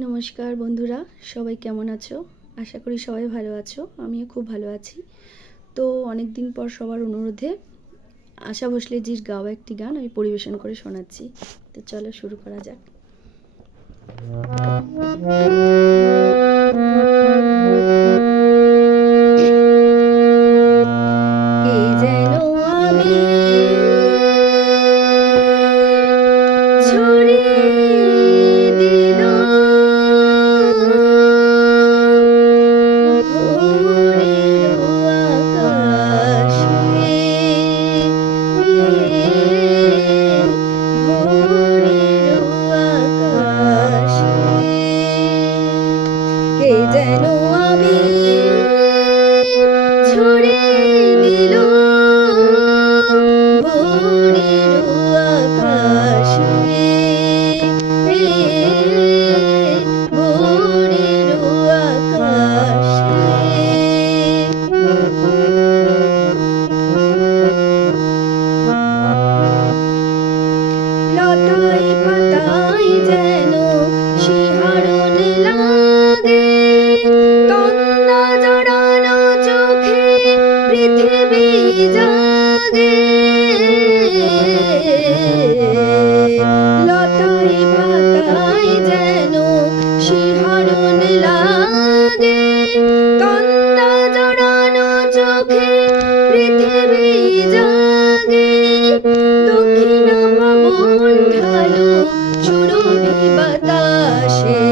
নমস্কার বন্ধুরা, সবাই কেমন আছো? আশা করি সবাই ভালো আছো, আমিও খুব ভালো আছি। তো অনেক দিন পর সবার অনুরোধে আশা ভোসলেজির গাওয়া একটি গান আমি পরিবেশন করে শোনাচ্ছি। তো চলো শুরু করা যাক। ছড়িয়ে কে যেন আমি জাগে লতায় পাতায় যেন শিহরণ লাগে। তন্না জড়ানো চোখে পৃথিবী জাগে। দক্ষিণ পবন ঢালু সুরভি বাতাসে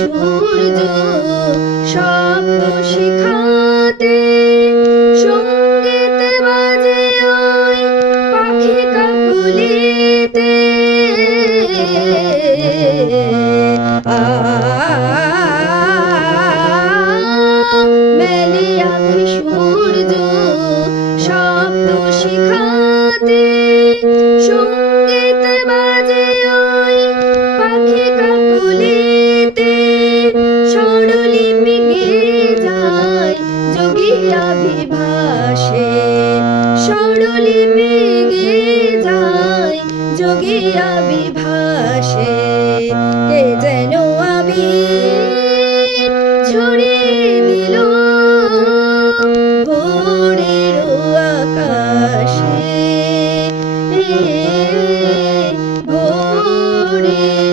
সূর্য শব্দ শিখাতে সংগীত বাজে ওই পাখি কাকুলিতে আ অভিভাষে সরলি বেগে যায় যোগী অভিভাষে কে যেন আমি ছড়িয়ে দিল ভোরের আকাশে। ভোরের